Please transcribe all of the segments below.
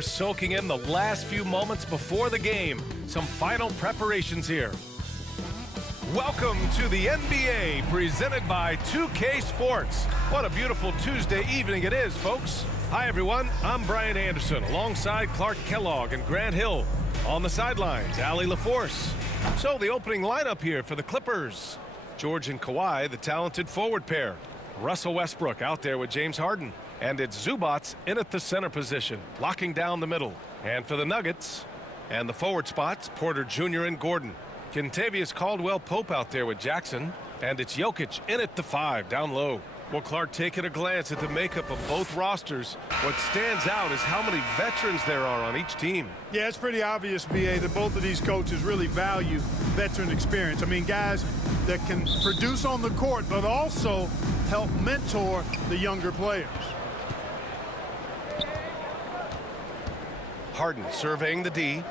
they're soaking in the last few moments before the game. Some final preparations here. Welcome to the NBA, presented by 2K Sports. What a beautiful Tuesday evening it is, folks. Hi, everyone. I'm Brian Anderson, alongside Clark Kellogg and Grant Hill. On the sidelines, Allie LaForce. So the opening lineup here for the Clippers. George and Kawhi, the talented forward pair. Russell Westbrook out there with James Harden. And it's Zubac in at the center position, locking down the middle. And for the Nuggets, and the forward spots, Porter Jr. and Gordon. Kentavious Caldwell-Pope out there with Jackson. And it's Jokic in at the 5, down low. Well, Clark, taking a glance at the makeup of both rosters, what stands out is how many veterans there are on each team. Yeah, it's pretty obvious, B.A., that both of these coaches really value veteran experience. I mean, guys that can produce on the court, but also help mentor the younger players. Harden surveying the D.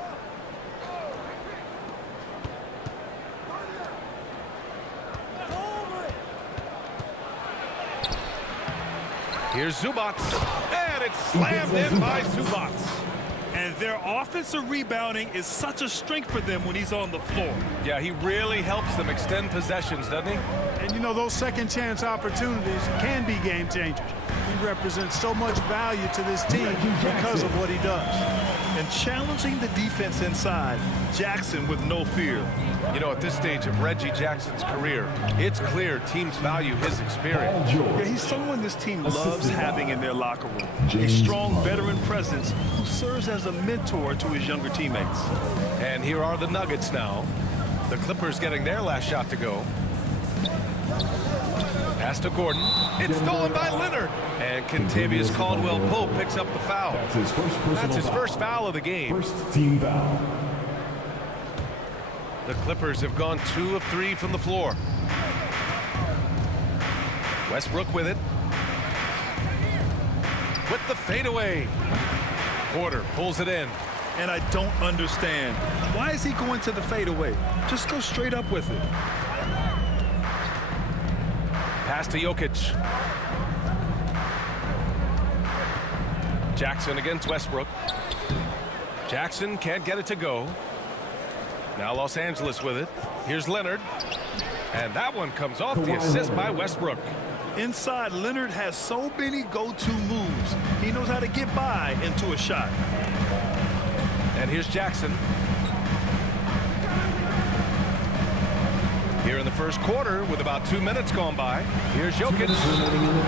Here's Zubac, and it's slammed in by Zubac. And their offensive rebounding is such a strength for them when he's on the floor. Yeah, he really helps them extend possessions, doesn't he? And, you know, those second-chance opportunities can be game changers. He represents so much value to this team because of what he does. And challenging the defense inside, Jackson with no fear. You know, at this stage of Reggie Jackson's career, it's clear teams value his experience. Yeah, he's someone this team loves having in their locker room. A strong veteran presence who serves as a mentor to his younger teammates. And here are the Nuggets now. The Clippers getting their last shot to go. Pass to Gordon. It's stolen by Leonard. And Kentavious Caldwell-Pope picks up the foul. That's his first foul of the game. First team foul. The Clippers have gone 2 of 3 from the floor. Westbrook with it. With the fadeaway. Porter pulls it in. And I don't understand. Why is he going to the fadeaway? Just go straight up with it. Pass to Jokic. Jackson against Westbrook. Jackson can't get it to go. Now Los Angeles with it. Here's Leonard. And that one comes off the assist by Westbrook. Inside, Leonard has so many go-to moves. He knows how to get by into a shot. And here's Jackson. Here in the first quarter with about 2 minutes gone by. Here's Jokic.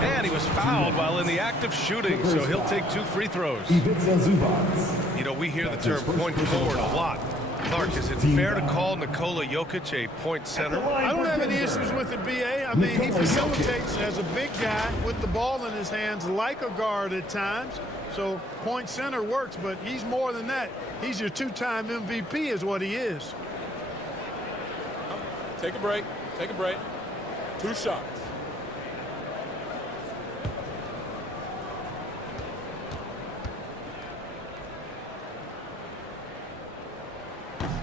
And he was fouled while in the act of shooting, so he'll take 2 free throws. You know, we hear the term point forward a lot. Clark, is it fair to call Nikola Jokic a point center? I don't have any issues with it, B.A. I mean, he facilitates as a big guy with the ball in his hands like a guard at times. So point center works, but he's more than that. He's your 2-time MVP is what he is. Take a break. Take a break. 2 shots.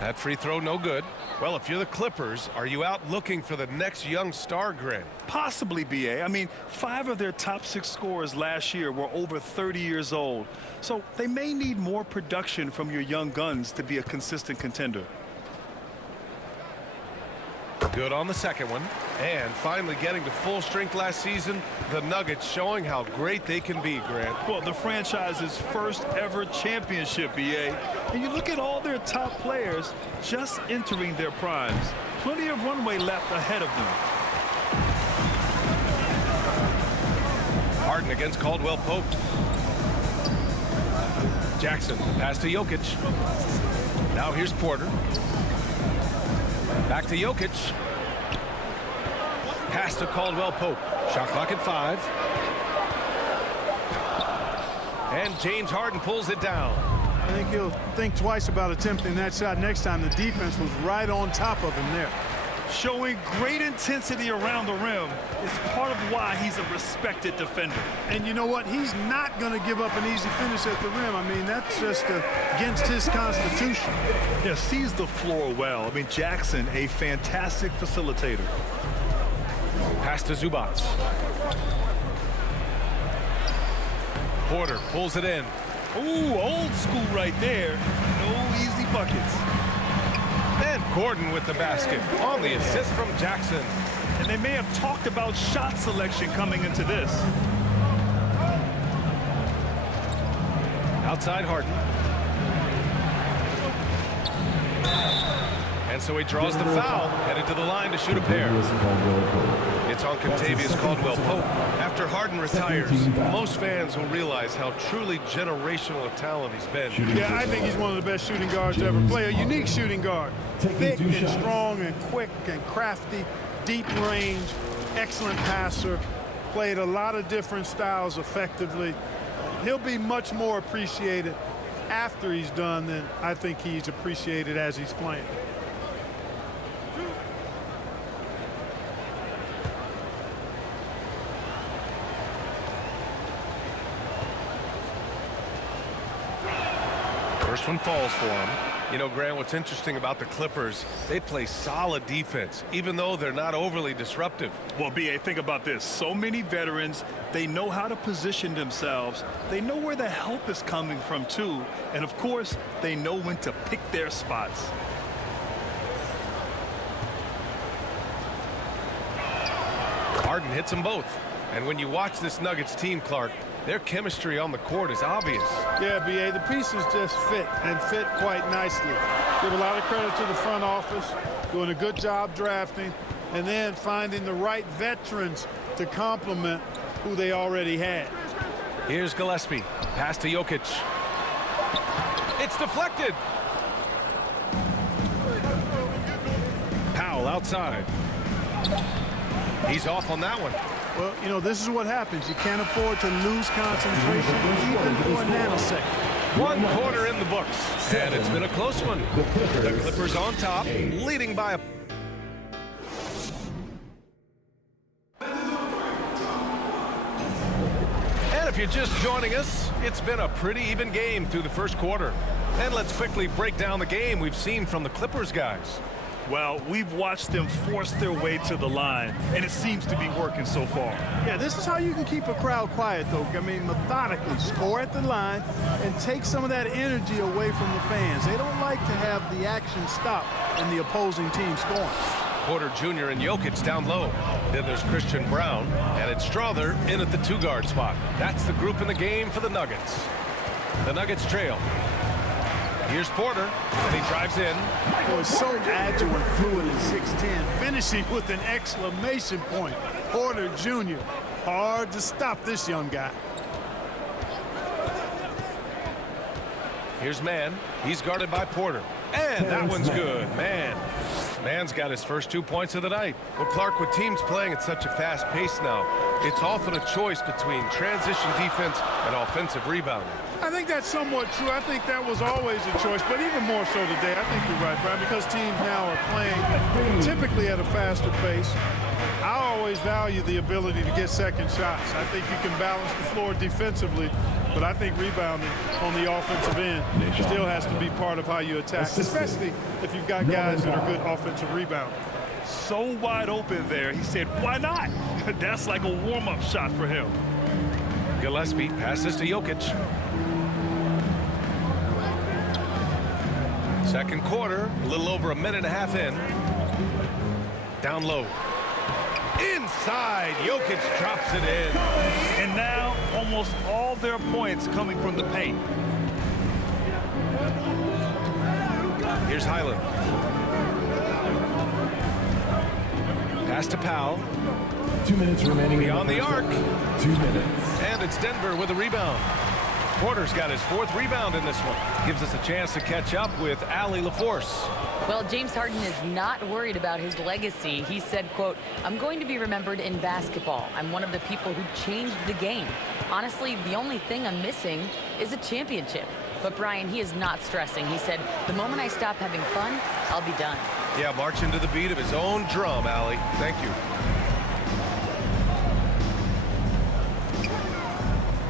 That free throw no good. Well, if you're the Clippers, are you out looking for the next young star, Grant? Possibly, B.A. I mean, 5 of their top 6 scorers last year were over 30 years old. So they may need more production from your young guns to be a consistent contender. Good on the second one. And finally getting to full strength last season, the Nuggets showing how great they can be, Grant. Well, the franchise's first ever championship, B.A. And you look at all their top players just entering their primes. Plenty of runway left ahead of them. Harden against Caldwell-Pope. Jackson, pass to Jokic. Now here's Porter. Back to Jokic. Pass to Caldwell-Pope. Shot clock at 5. And James Harden pulls it down. I think he'll think twice about attempting that shot next time. The defense was right on top of him there. Showing great intensity around the rim is part of why he's a respected defender. And you know what? He's not going to give up an easy finish at the rim. I mean, that's just against his constitution. Yeah, sees the floor well. I mean, Jackson, a fantastic facilitator. Pass to Zubac. Porter pulls it in. Ooh, old school right there. No easy buckets. And Gordon with the basket on the assist from Jackson. And they may have talked about shot selection coming into this. Outside Harden. And so he draws the foul, headed to the line to shoot a pair. It's on Contavious Caldwell-Pope. After Harden retires, most fans will realize how truly generational a talent he's been. Yeah, I think he's one of the best shooting guards to ever play. A unique shooting guard. Thick and strong and quick and crafty, deep range, excellent passer. Played a lot of different styles effectively. He'll be much more appreciated after he's done than I think he's appreciated as he's playing. First one falls for him. You know, Grant, what's interesting about the Clippers, they play solid defense, even though they're not overly disruptive. Well, B.A., think about this. So many veterans, they know how to position themselves. They know where the help is coming from, too. And, of course, they know when to pick their spots. Harden hits them both. And when you watch this Nuggets team, Clark, their chemistry on the court is obvious. Yeah, B.A., the pieces just fit and fit quite nicely. Give a lot of credit to the front office, doing a good job drafting, and then finding the right veterans to complement who they already had. Here's Gillespie. Pass to Jokic. It's deflected. Powell outside. He's off on that one. Well, you know, this is what happens. You can't afford to lose concentration even for a nanosecond. 1 quarter in the books, and it's been a close one. The Clippers on top, leading by a... And if you're just joining us, it's been a pretty even game through the first quarter. And let's quickly break down the game we've seen from the Clippers guys. Well, we've watched them force their way to the line, and it seems to be working so far. Yeah, this is how you can keep a crowd quiet, though. I mean, methodically score at the line and take some of that energy away from the fans. They don't like to have the action stop in the opposing team scoring. Porter Jr. and Jokic down low. Then there's Christian Brown, and it's Strother in at the 2-guard spot. That's the group in the game for the Nuggets. The Nuggets trail. Here's Porter, and he drives in. Boy, so agile and fluid at 6'10", finishing with an exclamation point. Porter Jr. Hard to stop this young guy. Here's Mann. He's guarded by Porter. And that one's good. Mann's got his first 2 points of the night. Well, Clark, with teams playing at such a fast pace now, it's often a choice between transition defense and offensive rebounding. I think that's somewhat true. I think that was always a choice, but even more so today. I think you're right, Brian, because teams now are playing typically at a faster pace. I always value the ability to get second shots. I think you can balance the floor defensively, but I think rebounding on the offensive end still has to be part of how you attack, especially if you've got guys that are good offensive rebounders. So wide open there, he said, why not? That's like a warm-up shot for him. Gillespie passes to Jokic. Second quarter, a little over a minute and a half in. Down low. Inside, Jokic drops it in. And now, almost all their points coming from the paint. Here's Highland. Pass to Powell. 2 minutes remaining. Beyond the arc. 2 minutes. And it's Denver with a rebound. Porter's got his 4th rebound in this one. Gives us a chance to catch up with Allie LaForce. Well, James Harden is not worried about his legacy. He said, quote, "I'm going to be remembered in basketball. I'm one of the people who changed the game. Honestly, the only thing I'm missing is a championship." But Brian, he is not stressing. He said, "The moment I stop having fun, I'll be done." Yeah, marching to the beat of his own drum, Allie. Thank you.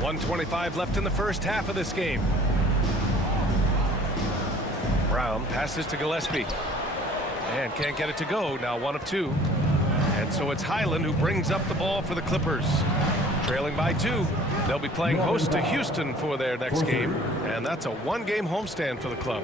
1:25 left in the first half of this game. Brown passes to Gillespie. And can't get it to go. Now 1 of 2. And so it's Highland who brings up the ball for the Clippers. Trailing by 2. They'll be playing host to Houston for their next game, and that's a one-game homestand for the club.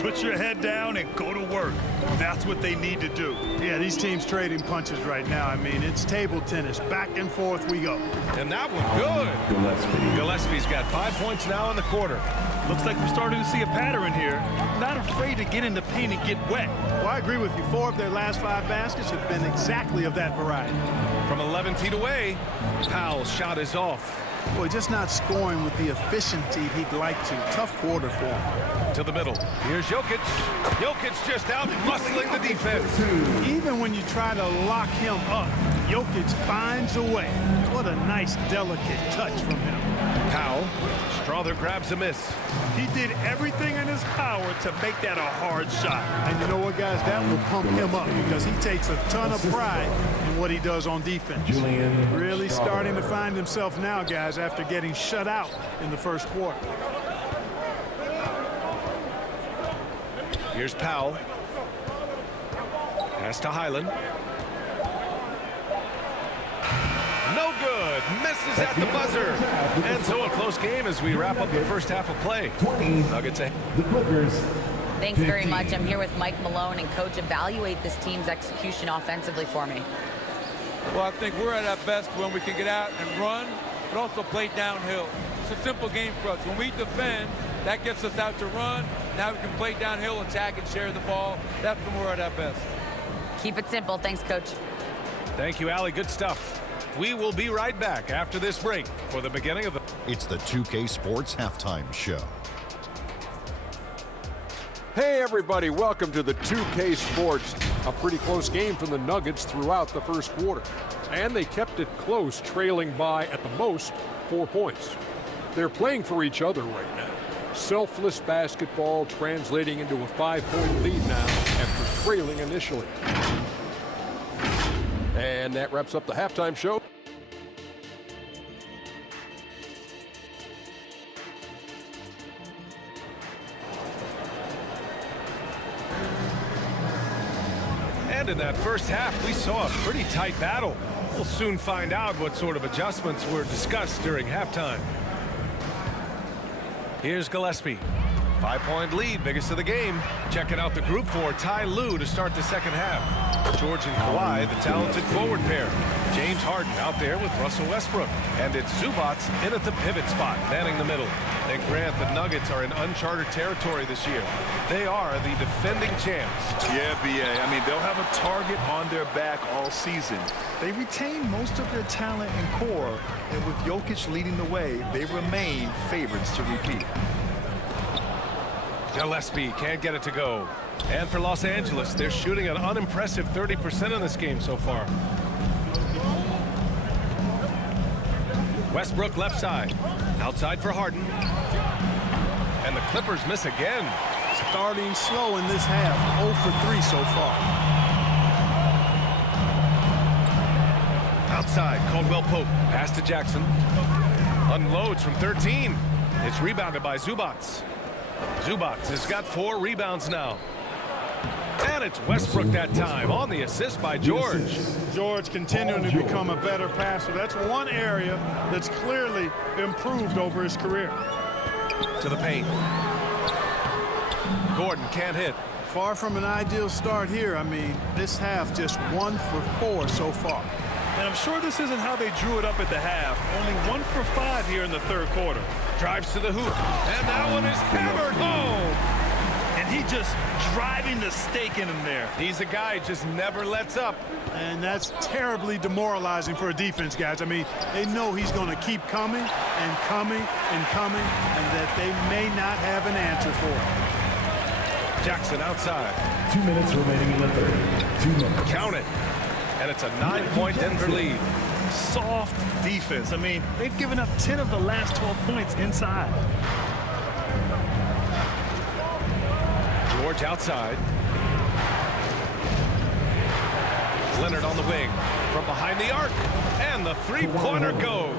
Put your head down and go to work. That's what they need to do. Yeah, these teams trading punches right now. I mean, it's table tennis. Back and forth we go. And that one good. Gillespie's got 5 points now in the quarter. Looks like we're starting to see a pattern here. Not afraid to get in the paint and get wet. Well, I agree with you. 4 of their last 5 baskets have been exactly of that variety. From 11 feet away, Powell's shot is off. Boy, just not scoring with the efficiency he'd like to. Tough quarter for him. To the middle. Here's Jokic. Jokic just out muscling the defense. Even when you try to lock him up, Jokic finds a way. What a nice, delicate touch from him. Powell. Strother grabs a miss. He did everything in his power to make that a hard shot. And you know what, guys? That will pump him up because he takes a ton of pride in what he does on defense. Really starting to find himself now, guys, after getting shut out in the first quarter. Here's Powell. Pass to Highland. No good. Misses at the buzzer. And so a close game as we wrap up the first half of play. Nuggets ahead. The Clippers. Thanks very much. I'm here with Mike Malone, and Coach, evaluate this team's execution offensively for me. Well, I think we're at our best when we can get out and run, but also play downhill. It's a simple game for us. When we defend, that gets us out to run. Now we can play downhill, attack, and share the ball. That's when we're at our best. Keep it simple. Thanks, Coach. Thank you, Allie. Good stuff. We will be right back after this break for the beginning of the... It's the 2K Sports Halftime Show. Hey everybody, welcome to the 2K Sports. A pretty close game from the Nuggets throughout the first quarter. And they kept it close, trailing by, at the most, 4 points. They're playing for each other right now. Selfless basketball translating into a 5-point lead now after trailing initially. And that wraps up the halftime show. And in that first half, we saw a pretty tight battle. We'll soon find out what sort of adjustments were discussed during halftime. Here's Gillespie. 5-point lead, biggest of the game. Checking out the group for Ty Lue to start the second half. George and Kawhi, the talented forward pair. James Harden out there with Russell Westbrook. And it's Zubats in at the pivot spot, manning the middle. And Grant, the Nuggets are in uncharted territory this year. They are the defending champs. Yeah, B.A. I mean, they'll have a target on their back all season. They retain most of their talent and core, and with Jokic leading the way, they remain favorites to repeat. Gillespie can't get it to go. And for Los Angeles, they're shooting an unimpressive 30% in this game so far. Westbrook left side. Outside for Harden. And the Clippers miss again. Starting slow in this half. 0 for 3 so far. Outside, Caldwell Pope. Pass to Jackson. Unloads from 13. It's rebounded by Zubats. Zubats has got 4 rebounds now. And it's Westbrook that time on the assist by George. George continuing to become a better passer. That's one area that's clearly improved over his career. To the paint. Gordon can't hit. Far from an ideal start here. I mean, this half just 1 for 4 so far. And I'm sure this isn't how they drew it up at the half. Only 1 for 5 here in the third quarter. Drives to the hoop. And that one is hammered home. And he just driving the stake in him there. He's a guy who just never lets up. And that's terribly demoralizing for a defense, guys. I mean, they know he's going to keep coming and coming and coming, and that they may not have an answer for it. Jackson outside. 2 minutes remaining in the third. 2 minutes. Count it. And it's a 9-point Denver lead. Soft defense. I mean, they've given up 10 of the last 12 points inside. George outside. Leonard on the wing. From behind the arc. And the three-pointer goes.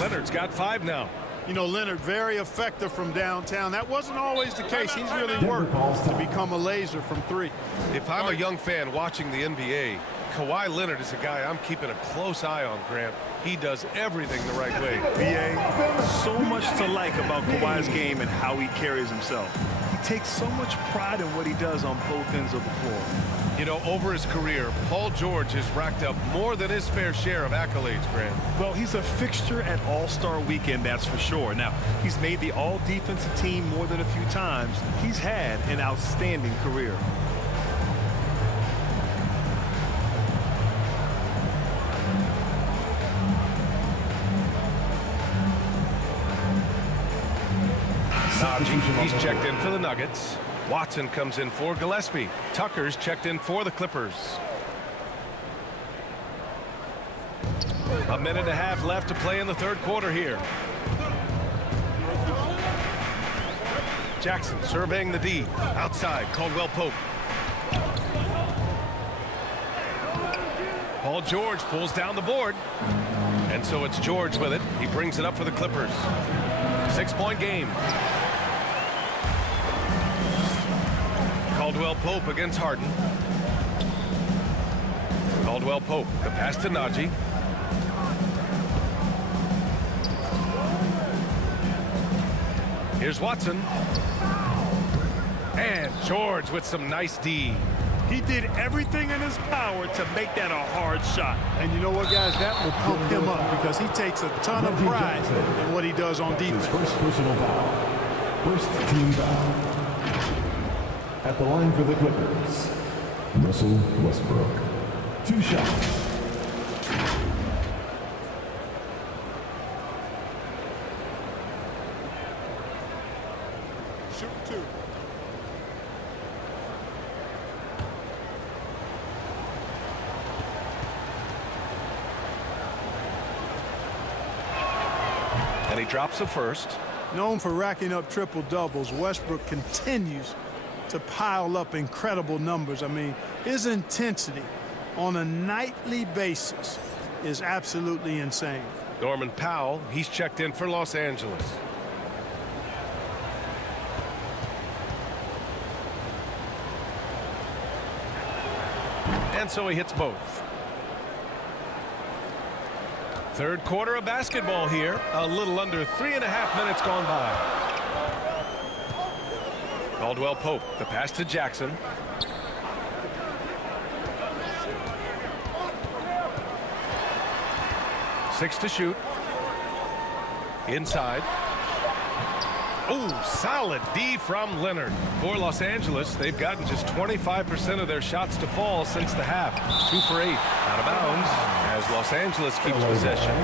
Leonard's got 5 now. You know, Leonard very effective from downtown. That wasn't always the case. He's really worked to become a laser from 3. If I'm a young fan watching the NBA, Kawhi Leonard is a guy I'm keeping a close eye on, Grant. He does everything the right way. BA, so much to like about Kawhi's game and how he carries himself. He takes so much pride in what he does on both ends of the floor. You know, over his career, Paul George has racked up more than his fair share of accolades, Grant. Well, he's a fixture at All-Star Weekend, that's for sure. Now, he's made the All-Defensive team more than a few times. He's had an outstanding career. He's checked in for the Nuggets. Watson comes in for Gillespie. Tucker's checked in for the Clippers. A minute and a half left to play in the third quarter here. Jackson surveying the D. Outside, Caldwell Pope. Paul George pulls down the board. And so it's George with it. He brings it up for the Clippers. 6-point game. Caldwell Pope against Harden. Caldwell Pope, the pass to Najee. Here's Watson. And George with some nice D. He did everything in his power to make that a hard shot. And you know what, guys? That will pump him up because he takes a ton of pride in what he does on defense. His first personal foul. First team foul. At the line for the Clippers, Russell Westbrook. 2 shots. Shoot 2. And he drops the first. Known for racking up triple-doubles, Westbrook continues to pile up incredible numbers. I mean, his intensity on a nightly basis is absolutely insane. Norman Powell, he's checked in for Los Angeles. And so he hits both. Third quarter of basketball here. A little under 3.5 minutes gone by. Caldwell Pope, the pass to Jackson. Six to shoot. Inside. Oh, solid D from Leonard. For Los Angeles, they've gotten just 25% of their shots to fall since the half. 2 for 8. Out of bounds as Los Angeles keeps possession.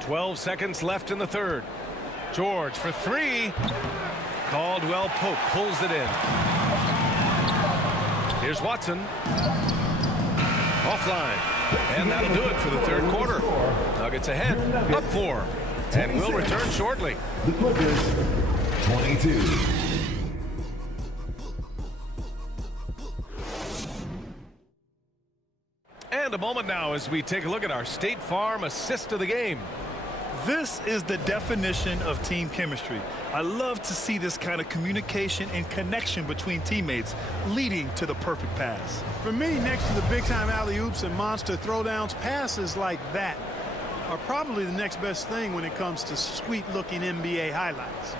Twelve seconds left in the third. George for 3. Caldwell Pope pulls it in. Here's Watson. Offline. And that'll do it for the third quarter. Nuggets ahead. Up 4. And we'll return shortly. The Clippers, 22. And a moment now as we take a look at our State Farm assist of the game. This is the definition of team chemistry. I love to see this kind of communication and connection between teammates leading to the perfect pass. For me, next to the big-time alley-oops and monster throwdowns, passes like that are probably the next best thing when it comes to sweet-looking NBA highlights.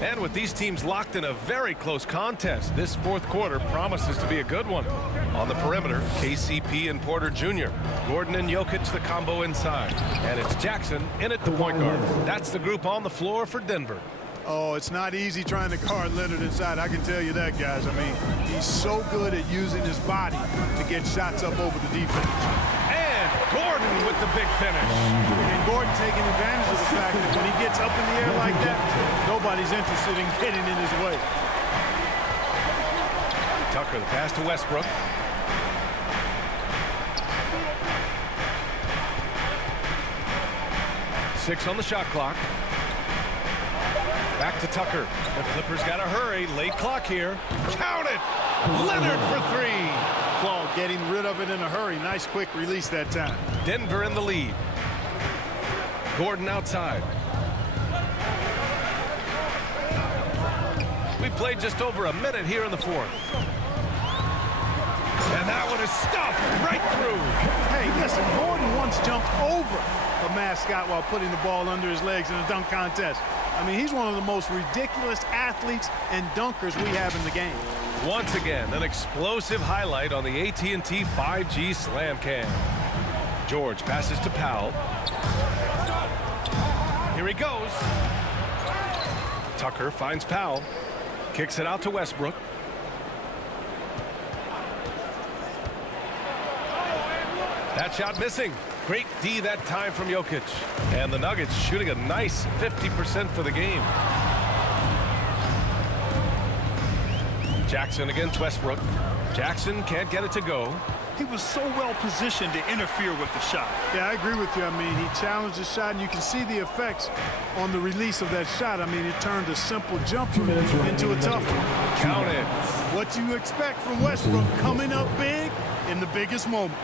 And with these teams locked in a very close contest, this fourth quarter promises to be a good one. On the perimeter, KCP and Porter Jr. Gordon and Jokic the combo inside. And it's Jackson in at the point guard. That's the group on the floor for Denver. Oh, it's not easy trying to guard Leonard inside. I can tell you that, guys. I mean, he's so good at using his body to get shots up over the defense. And Gordon with the big finish. And Gordon taking advantage of the fact that when he gets up in the air like that, nobody's interested in getting in his way. Tucker, the pass to Westbrook. Six on the shot clock. Back to Tucker. The Clippers got to hurry. Late clock here. Count it! Leonard for three. Claw getting rid of it in a hurry. Nice quick release that time. Denver in the lead. Gordon outside. We played just over a minute here in the fourth. And that one is stuffed right through. Hey, listen, Gordon once jumped over a mascot while putting the ball under his legs in a dunk contest. I mean, he's one of the most ridiculous athletes and dunkers we have in the game. Once again, an explosive highlight on the AT&T 5G Slam Cam. George passes to Powell. Here he goes. Tucker finds Powell. Kicks it out to Westbrook. That shot missing. Great D that time from Jokic. And the Nuggets shooting a nice 50% for the game. Jackson against Westbrook. Jackson can't get it to go. He was so well positioned to interfere with the shot. Yeah, I agree with you. I mean, he challenged the shot, and you can see the effects on the release of that shot. I mean, it turned a simple jumper into a tough one. Count it. What you expect from Westbrook, coming up big in the biggest moments.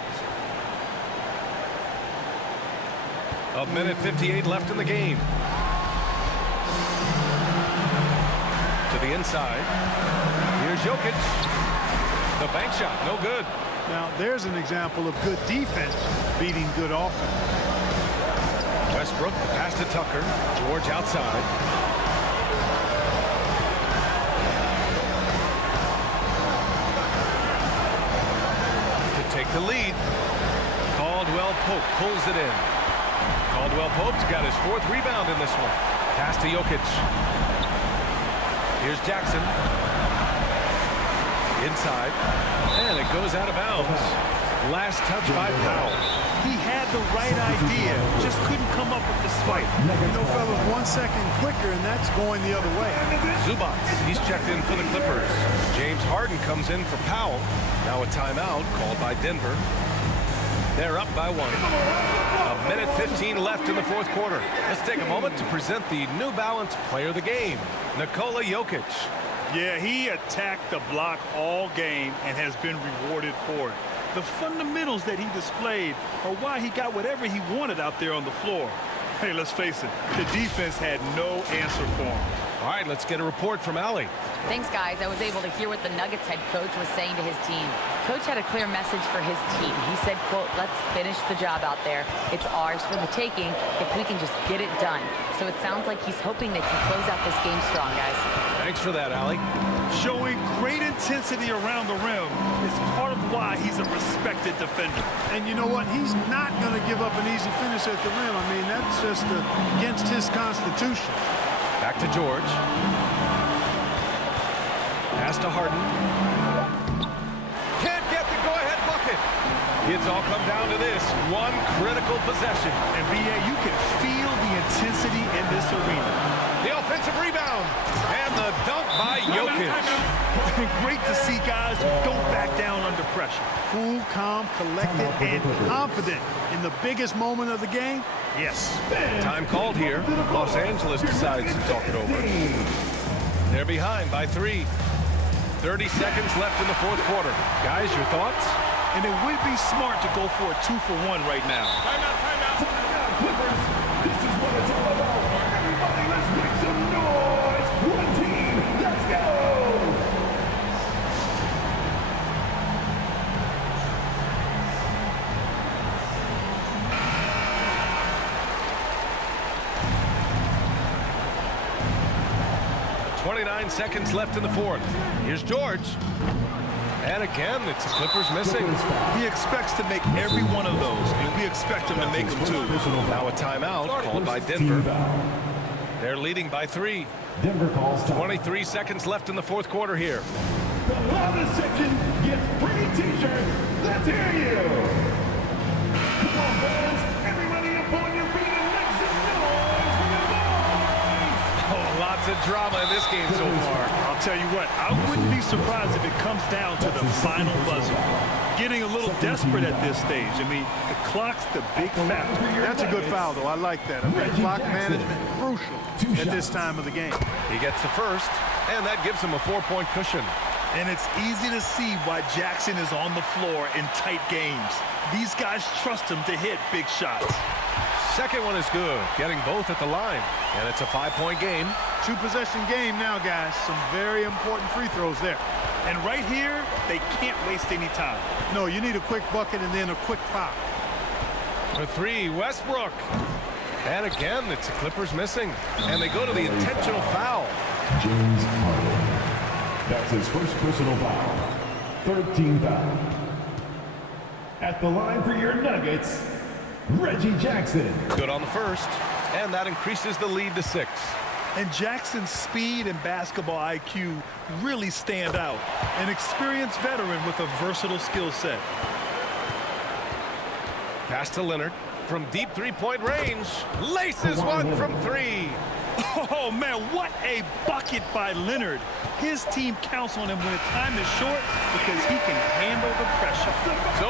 A minute 58 left in the game. To the inside. Here's Jokic. The bank shot, no good. Now, there's an example of good defense beating good offense. Westbrook, the pass to Tucker. George outside. To take the lead. Caldwell Pope pulls it in. Caldwell Pope's got his fourth rebound in this one. Pass to Jokic. Here's Jackson. Inside. And it goes out of bounds. Last touch by Powell. He had the right idea, just couldn't come up with the swipe. You know, fellas, 1 second quicker, and that's going the other way. Zubac, he's checked in for the Clippers. James Harden comes in for Powell. Now a timeout called by Denver. They're up by one. A minute 15 left in the fourth quarter. Let's take a moment to present the New Balance Player of the Game, Nikola Jokic. Yeah, he attacked the block all game and has been rewarded for it. The fundamentals that he displayed are why he got whatever he wanted out there on the floor. Hey, let's face it, the defense had no answer for him. All right, let's get a report from Allie. Thanks, guys. I was able to hear what the Nuggets head coach was saying to his team. Coach had a clear message for his team. He said, quote, let's finish the job out there. It's ours for the taking if we can just get it done. So it sounds like he's hoping they can close out this game strong, guys. Thanks for that, Allie. Showing great intensity around the rim is part of why he's a respected defender. And you know what? He's not going to give up an easy finish at the rim. I mean, that's just against his constitution. Back to George. Pass to Harden. Can't get the go-ahead bucket. It's all come down to this one critical possession. And BA, you can feel the intensity in this arena. The offensive rebound. And the dunk by Jokic. Great to see guys who don't back down under pressure. Cool, calm, collected, and confident in the biggest moment of the game. Yes. Time called here. Los Angeles decides to talk it over. They're behind by 3. 30 seconds left in the fourth quarter. Guys, your thoughts? And it would be smart to go for a 2-for-1 right now. Timeout, Clippers. This is what it's all about. Everybody, let's make some noise. One team, let's go. 29 seconds left in the fourth. Here's George. And again, it's the Clippers missing. He expects to make every one of those, and we expect him to make them too. Now a timeout called by Denver. They're leading by 3. Denver calls time. 23 seconds left in the fourth quarter here. The loudest section gets free t-shirts. Let's hear you. Come on, fans. Everybody up on your feet and make some noise for your boys. Oh, lots of drama in this game so far. I'll tell you what, I wouldn't be surprised if it comes down to the final buzzer. getting a little desperate at this stage. I mean, the clock's the big factor. That's a good foul, though. I like that. I think clock management crucial at this time of the game. He gets the first, and that gives him a 4-point cushion. And it's easy to see why Jackson is on the floor in tight games. These guys trust him to hit big shots. Second one is good, getting both at the line. And it's a 5-point game. 2-possession game now, guys. Some very important free throws there. And right here, they can't waste any time. No, you need a quick bucket and then a quick foul. For three, Westbrook. And again, it's the Clippers missing. And they go to the intentional foul. James Harden. That's his first personal foul. 13th foul. At the line for your Nuggets, Reggie Jackson. Good on the first. And that increases the lead to 6. And Jackson's speed and basketball IQ really stand out. An experienced veteran with a versatile skill set. Pass to Leonard from deep 3-point range. Laces one from 3. Oh, man, what a bucket by Leonard. His team counts on him when time is short because he can handle the pressure. So